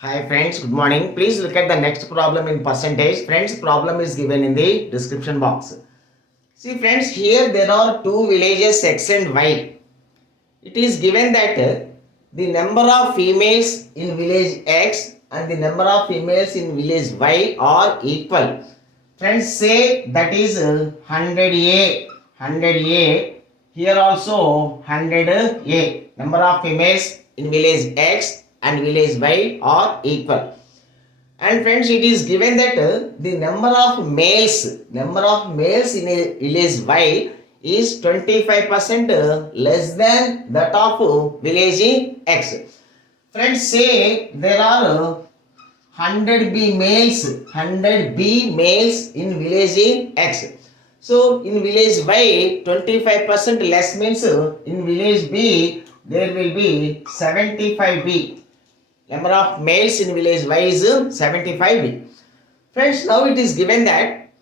Hi friends, good morning. Please look at the next problem in percentage. Friends, problem is given in the description box. See friends, here there are two villages X and Y. It is given that the number of females in village X and the number of females in village Y are equal. Friends, say that is 100A, 100A. Here also 100A. Number of females in village X and village Y are equal. And friends, it is given that the number of males in a village Y is 25% less than that of village X. Friends, say there are 100B males in village X. So in village Y 25% less means in village B there will be 75B. Number of males in village Y is 75B. Friends, now it is given that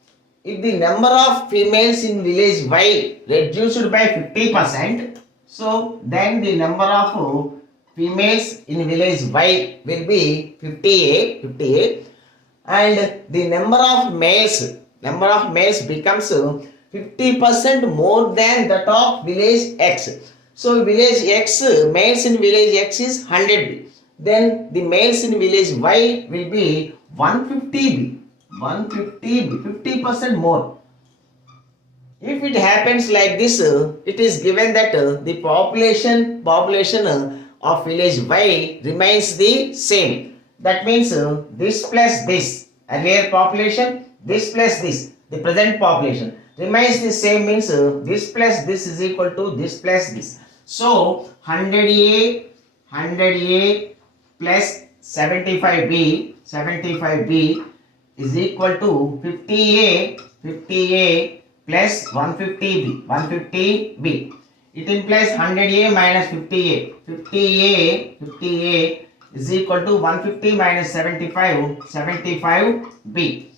if the number of females in village Y reduced by 50%, so then the number of females in village Y will be 50A, and the number of males becomes 50% more than that of village X. So village X, males in village X is 100B. Then the males in village Y will be 150B, 50% more. If it happens like this, it is given that the population of village Y remains the same. That means this plus this, earlier population, this plus this, the present population remains the same, means this plus this is equal to this plus this. So 100A plus 75B is equal to 50A plus 150B. It implies 100A minus 50A. 50A is equal to 150 minus 75B.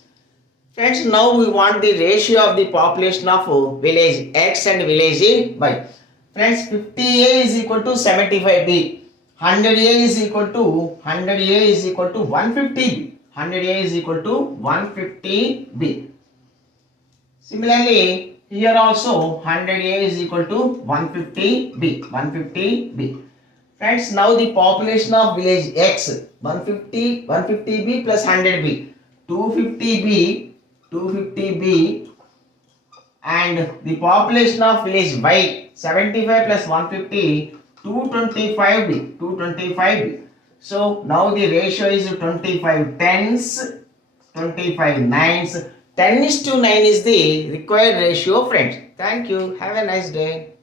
Friends, now we want the ratio of the population of village X and village Y. Friends, 50A is equal to 75B. 100A is equal to 150B. 100A is equal to 150B. Similarly, here also 100A is equal to 150B. Friends, now the population of village X, 150B plus 100B, 250B, and the population of village Y, 75 plus 150, 225B. So now the ratio is 25 tens, 25 nines. 10:9 is the required ratio, friends. Thank you. Have a nice day.